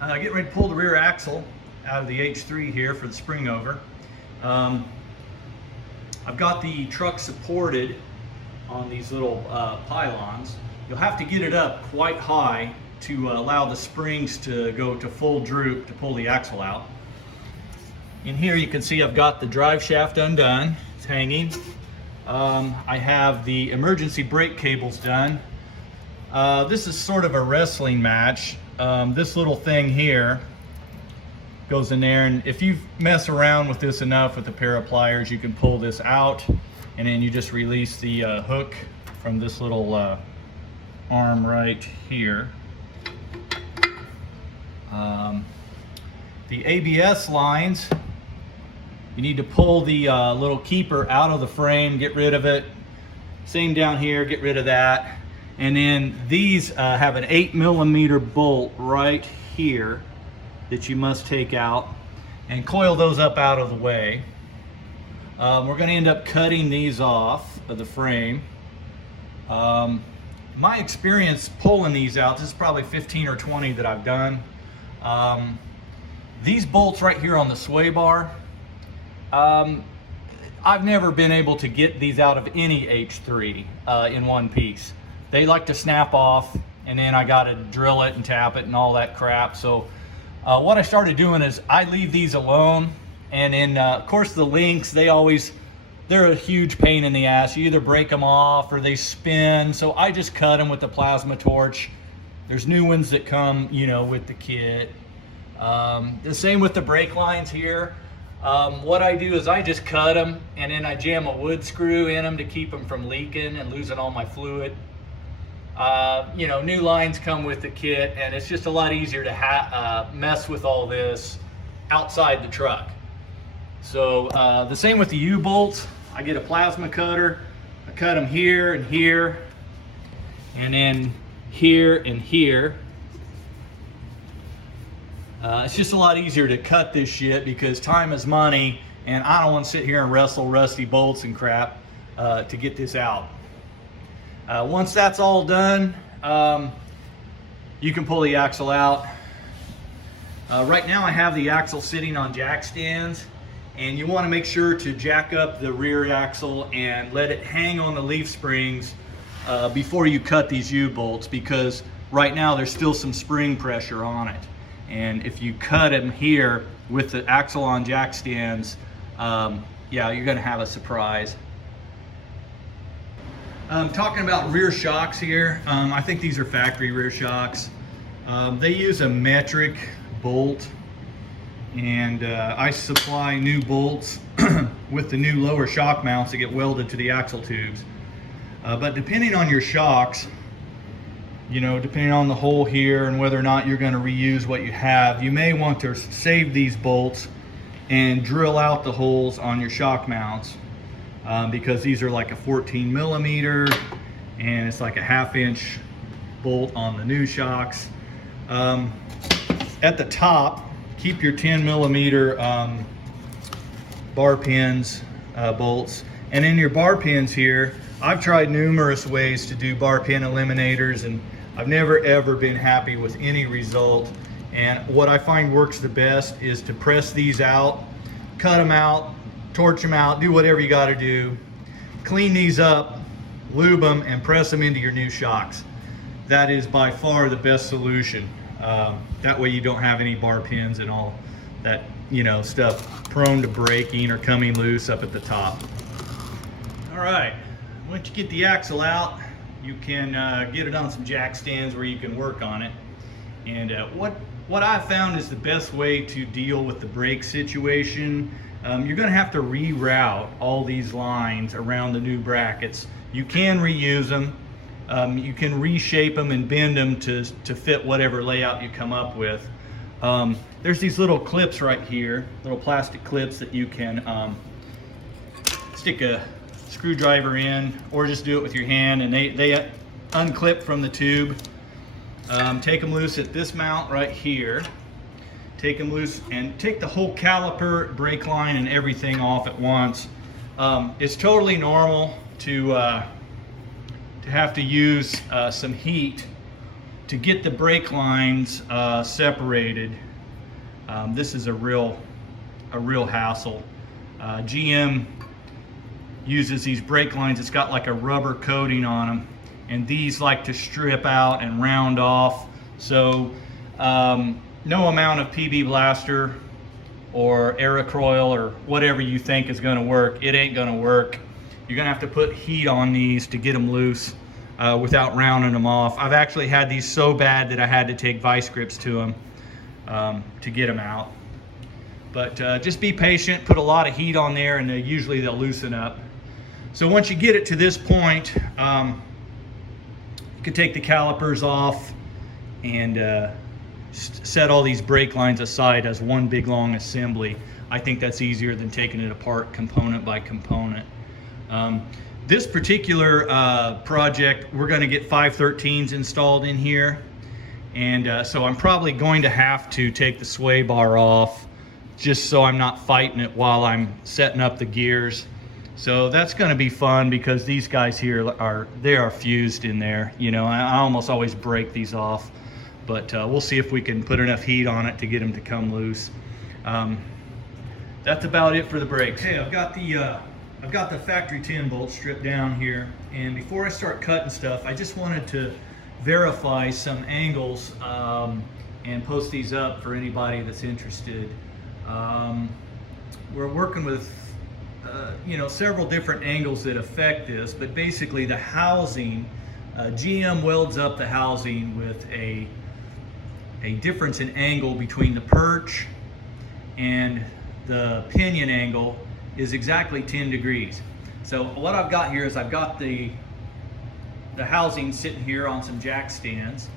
Getting ready to pull the rear axle out of the H3 here for the spring over. I've got the truck supported on these little pylons. You'll have to get it up quite high to allow the springs to go to full droop to pull the axle out. In here you can see I've got the drive shaft undone, it's hanging. I have the emergency brake cables done. This is sort of a wrestling match. This little thing here goes in there, and if you mess around with this enough with a pair of pliers, you can pull this out, and then you just release the hook from this little arm right here. The ABS lines, you need to pull the little keeper out of the frame, get rid of it. Same down here, get rid of that. And then these have an 8mm bolt right here that you must take out and coil those up out of the way. We're going to end up cutting these off of the frame. My experience pulling these out, this is probably 15 or 20 that I've done. These bolts right here on the sway bar, I've never been able to get these out of any H3 in one piece. They like to snap off, and then I got to drill it and tap it and all that crap. So what I started doing is I leave these alone, and then of course the links, they're a huge pain in the ass. You either break them off or they spin, so I just cut them with the plasma torch. There's new ones that come, you know, with the kit. The same with the brake lines here. What I do is I just cut them, and then I jam a wood screw in them to keep them from leaking and losing all my fluid. You know, new lines come with the kit, and it's just a lot easier to mess with all this outside the truck. So the same with the U-bolts. I get a plasma cutter, I cut them here and here, and then here and here. It's just a lot easier to cut this shit because time is money, and I don't want to sit here and wrestle rusty bolts and crap to get this out. Once that's all done, you can pull the axle out. Right now I have the axle sitting on jack stands, and you want to make sure to jack up the rear axle and let it hang on the leaf springs before you cut these U-bolts, because right now there's still some spring pressure on it. And if you cut them here with the axle on jack stands, yeah, you're going to have a surprise. Talking about rear shocks here, I think these are factory rear shocks. They use a metric bolt, and I supply new bolts with the new lower shock mounts that get welded to the axle tubes. But depending on your shocks, you know, depending on the hole here and whether or not you're going to reuse what you have, you may want to save these bolts and drill out the holes on your shock mounts, because these are like a 14mm, and it's like a 1/2-inch bolt on the new shocks. At the top, keep your 10mm bar pins, bolts, and in your bar pins here, I've tried numerous ways to do bar pin eliminators, and I've never ever been happy with any result. And what I find works the best is to press these out, cut them out, torch them out, do whatever you got to do. Clean these up, lube them, and press them into your new shocks. That is by far the best solution. That way you don't have any bar pins and all that, you know, stuff prone to breaking or coming loose up at the top. All right, once you get the axle out, you can get it on some jack stands where you can work on it. And what I've found is the best way to deal with the brake situation. You're going to have to reroute all these lines around the new brackets. You can reuse them. You can reshape them and bend them to fit whatever layout you come up with. There's these little clips right here, little plastic clips that you can stick a screwdriver in, or just do it with your hand, and they unclip from the tube. Take them loose at this mount right here. Take them loose and take the whole caliper, brake line, and everything off at once. It's totally normal to have to use some heat to get the brake lines separated, this is a real hassle. GM uses these brake lines. It's got like a rubber coating on them, and these like to strip out and round off. So no amount of PB Blaster or Aerocroil or whatever you think is going to work, it ain't going to work. You're going to have to put heat on these to get them loose without rounding them off. I've actually had these so bad that I had to take vice grips to them to get them out. But just be patient, put a lot of heat on there, and usually they'll loosen up. So once you get it to this point, you can take the calipers off and set all these brake lines aside as one big long assembly. I think that's easier than taking it apart component by component. This particular project, we're going to get 513s installed in here, and so I'm probably going to have to take the sway bar off just so I'm not fighting it while I'm setting up the gears. So that's going to be fun because these guys here are fused in there. You know, I almost always break these off, but we'll see if we can put enough heat on it to get them to come loose. That's about it for the brakes. Hey, I've got the factory 10 bolt stripped down here, and before I start cutting stuff, I just wanted to verify some angles and post these up for anybody that's interested. We're working with several different angles that affect this, but basically the housing, GM welds up the housing with a difference in angle between the perch and the pinion angle is exactly 10 degrees. So what I've got here is I've got the housing sitting here on some jack stands,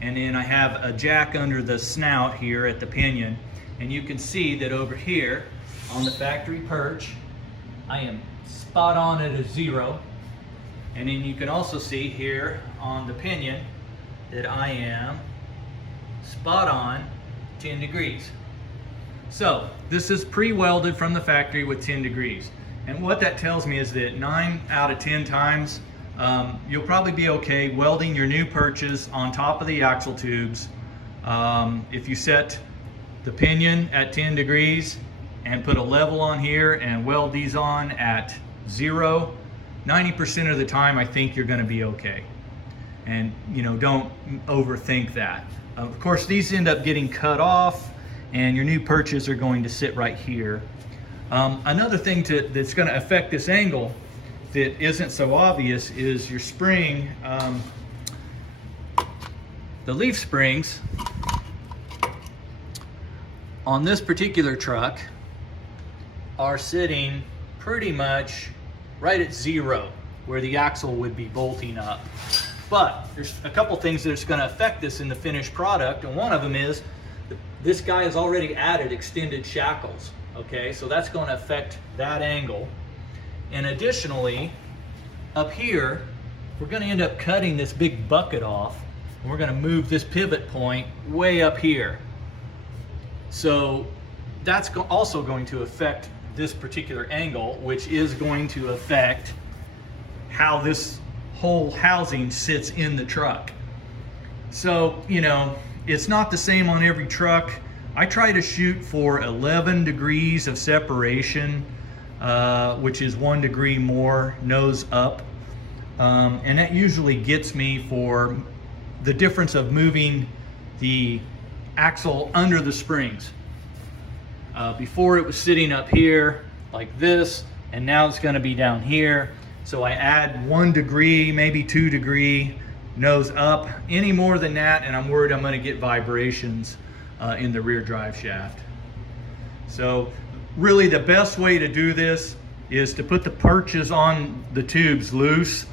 and then I have a jack under the snout here at the pinion, and you can see that over here on the factory perch I am spot on at a 0, and then you can also see here on the pinion that I am spot on 10 degrees. So this is pre-welded from the factory with 10 degrees. And what that tells me is that 9 out of 10 times, you'll probably be okay welding your new perches on top of the axle tubes. If you set the pinion at 10 degrees and put a level on here and weld these on at 0, 90% of the time I think you're going to be okay. And don't overthink that. Of course, these end up getting cut off, and your new perches are going to sit right here. Another thing that's going to affect this angle that isn't so obvious is your spring. The leaf springs on this particular truck are sitting pretty much right at 0 where the axle would be bolting up. But there's a couple things that's going to affect this in the finished product, and one of them is this guy has already added extended shackles. Okay, so that's going to affect that angle. And additionally, up here, we're going to end up cutting this big bucket off, and we're going to move this pivot point way up here. So that's also going to affect this particular angle, which is going to affect how this whole housing sits in the truck. So, it's not the same on every truck. I try to shoot for 11 degrees of separation, which is 1 degree more nose up. And that usually gets me for the difference of moving the axle under the springs. Before it was sitting up here like this, and now it's going to be down here. So I add 1 degree, maybe 2 degree nose up. Any more than that, and I'm worried I'm going to get vibrations in the rear drive shaft. So really the best way to do this is to put the perches on the tubes loose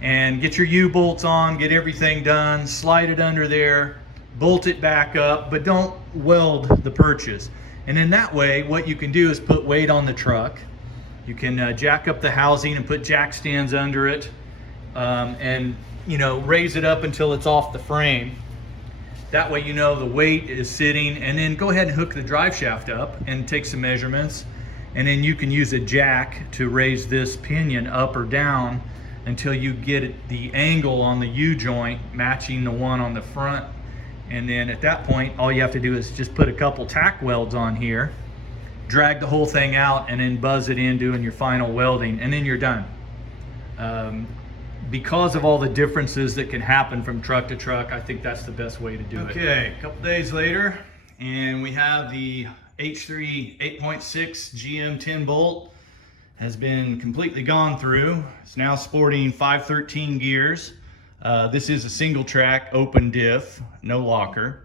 and get your U-bolts on, get everything done, slide it under there, bolt it back up, but don't weld the perches. And in that way, what you can do is put weight on the truck. You can jack up the housing and put jack stands under it, and raise it up until it's off the frame. That way the weight is sitting, and then go ahead and hook the drive shaft up and take some measurements, and then you can use a jack to raise this pinion up or down until you get the angle on the U-joint matching the one on the front. And then at that point, all you have to do is just put a couple tack welds on here, drag the whole thing out, and then buzz it in doing your final welding, and then you're done. Because of all the differences that can happen from truck to truck, I think that's the best way to do it. Okay, a couple days later, and we have the H3 8.6 GM 10 bolt has been completely gone through. It's now sporting 513 gears. This is a single track open diff, no locker.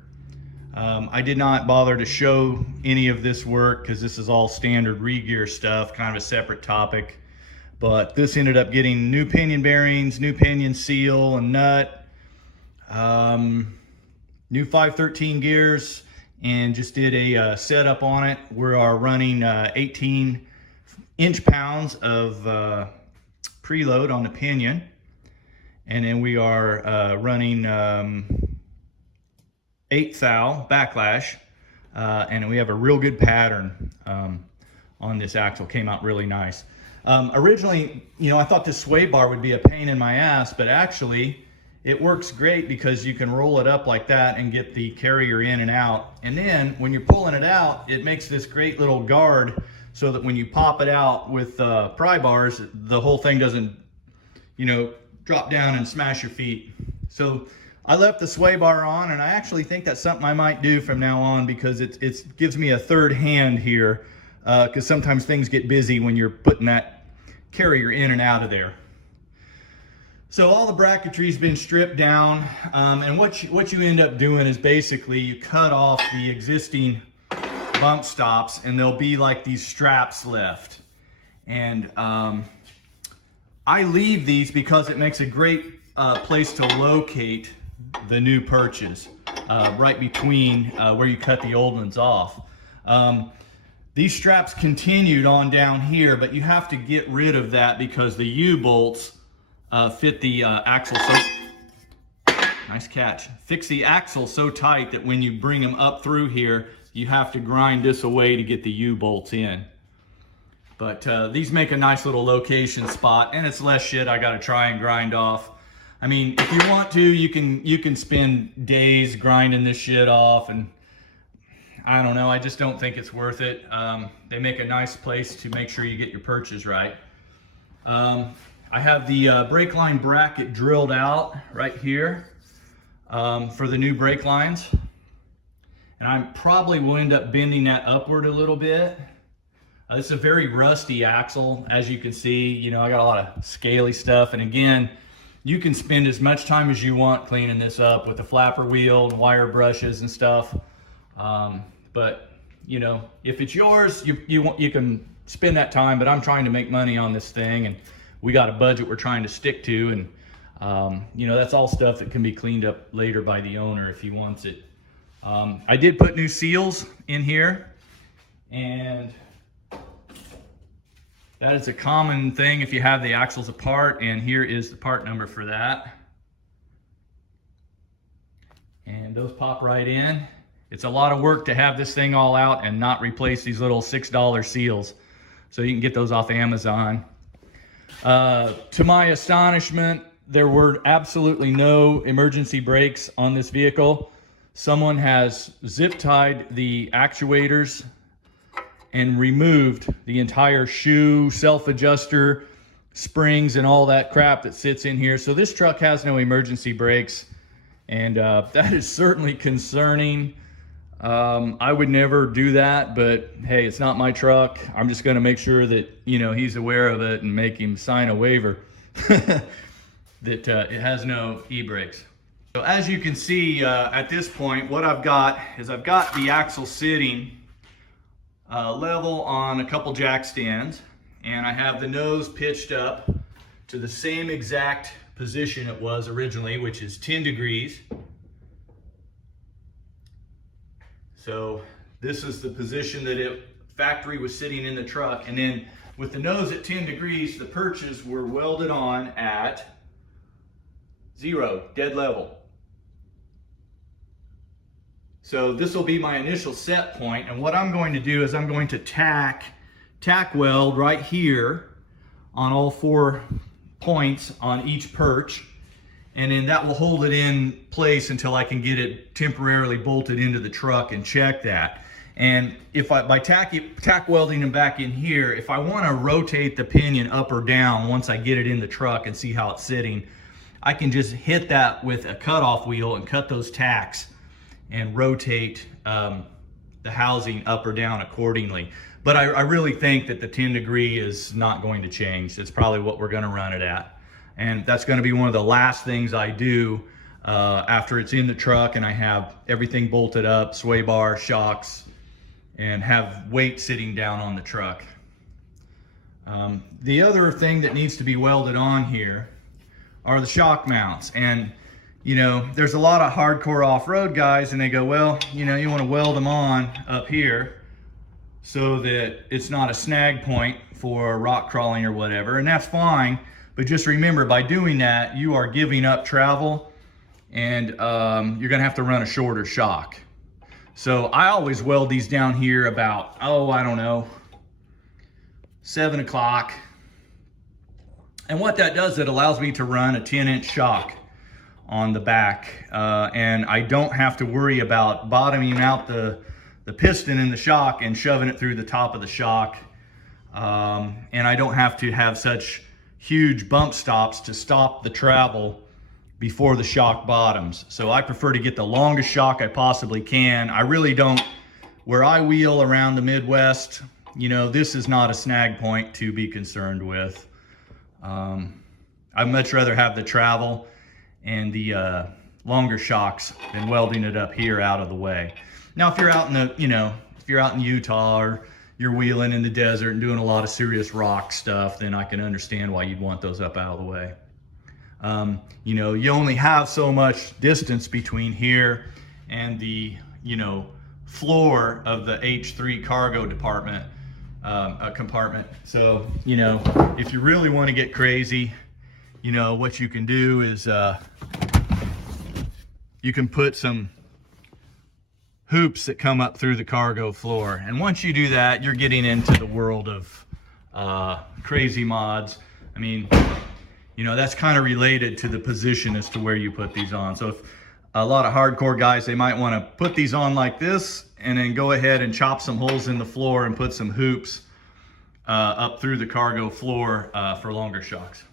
I did not bother to show any of this work because this is all standard re-gear stuff, kind of a separate topic. But this ended up getting new pinion bearings, new pinion seal and nut, new 513 gears, and just did a setup on it. We are running 18 inch-pounds of preload on the pinion, and then we are running 8 thou backlash, and we have a real good pattern on this axle. Came out really nice. Originally, I thought this sway bar would be a pain in my ass, but actually it works great because you can roll it up like that and get the carrier in and out. And then when you're pulling it out, it makes this great little guard so that when you pop it out with pry bars, the whole thing doesn't, drop down and smash your feet. So I left the sway bar on, and I actually think that's something I might do from now on because it gives me a third hand here, because sometimes things get busy when you're putting that carrier in and out of there. So all the bracketry's been stripped down, and what you end up doing is basically you cut off the existing bump stops, and there'll be like these straps left. And I leave these because it makes a great place to locate the new perches, right between where you cut the old ones off. These straps continued on down here, but you have to get rid of that because the U-bolts fit the axle nice catch. Fix the axle so tight that when you bring them up through here, you have to grind this away to get the U-bolts in. But these make a nice little location spot, and it's less shit I gotta try and grind off. I mean, if you want to, you can spend days grinding this shit off, and I don't know, I just don't think it's worth it. They make a nice place to make sure you get your perches right. I have the brake line bracket drilled out right here for the new brake lines. And I probably will end up bending that upward a little bit. This is a very rusty axle, as you can see. I got a lot of scaly stuff, and again, you can spend as much time as you want cleaning this up with the flapper wheel and wire brushes and stuff. But if it's yours, you can spend that time, but I'm trying to make money on this thing, and we got a budget we're trying to stick to, and that's all stuff that can be cleaned up later by the owner if he wants it. I did put new seals in here, and that is a common thing if you have the axles apart, and here is the part number for that. And those pop right in. It's a lot of work to have this thing all out and not replace these little $6 seals. So you can get those off Amazon. To my astonishment, there were absolutely no emergency brakes on this vehicle. Someone has zip tied the actuators and removed the entire shoe, self-adjuster, springs, and all that crap that sits in here. So this truck has no emergency brakes, and that is certainly concerning. I would never do that, but hey, it's not my truck. I'm just going to make sure that he's aware of it and make him sign a waiver that it has no e-brakes. So as you can see, at this point, what I've got is I've got the axle sitting level on a couple jack stands, and I have the nose pitched up to the same exact position it was originally, which is 10 degrees. So this is the position that factory was sitting in the truck, and then with the nose at 10 degrees, the perches were welded on at 0, dead level. So this will be my initial set point, and what I'm going to do is I'm going to tack weld right here on all 4 points on each perch, and then that will hold it in place until I can get it temporarily bolted into the truck and check that. And if by tack welding them back in here, if I want to rotate the pinion up or down once I get it in the truck and see how it's sitting, I can just hit that with a cutoff wheel and cut those tacks and rotate the housing up or down accordingly. But I really think that the 10 degree is not going to change. It's probably what we're going to run it at. And that's going to be one of the last things I do after it's in the truck and I have everything bolted up, sway bar, shocks, and have weight sitting down on the truck. The other thing that needs to be welded on here are the shock mounts. And you know, there's a lot of hardcore off-road guys and they go, well, you know, you want to weld them on up here so that it's not a snag point for rock crawling or whatever, and that's fine. But just remember, by doing that, you are giving up travel, and you're gonna have to run a shorter shock. So I always weld these down here about, I don't know, 7 o'clock. And what that does, it allows me to run a 10-inch shock on the back, and I don't have to worry about bottoming out the piston in the shock and shoving it through the top of the shock. And I don't have to have such huge bump stops to stop the travel before the shock bottoms. So I prefer to get the longest shock I possibly can. I really don't, where I wheel around the Midwest, you know, this is not a snag point to be concerned with. I'd much rather have the travel and the longer shocks than welding it up here out of the way. Now, if you're out in the, you know, if you're out in Utah or you're wheeling in the desert and doing a lot of serious rock stuff, then I can understand why you'd want those up out of the way. You know, you only have so much distance between here and the, you know, floor of the H3 cargo department, compartment. So, you know, if you really want to get crazy, you know, what you can do is you can put some hoops that come up through the cargo floor. And once you do that, you're getting into the world of crazy mods. I mean, you know, that's kind of related to the position as to where you put these on. So if a lot of hardcore guys, they might want to put these on like this and then go ahead and chop some holes in the floor and put some hoops up through the cargo floor for longer shocks.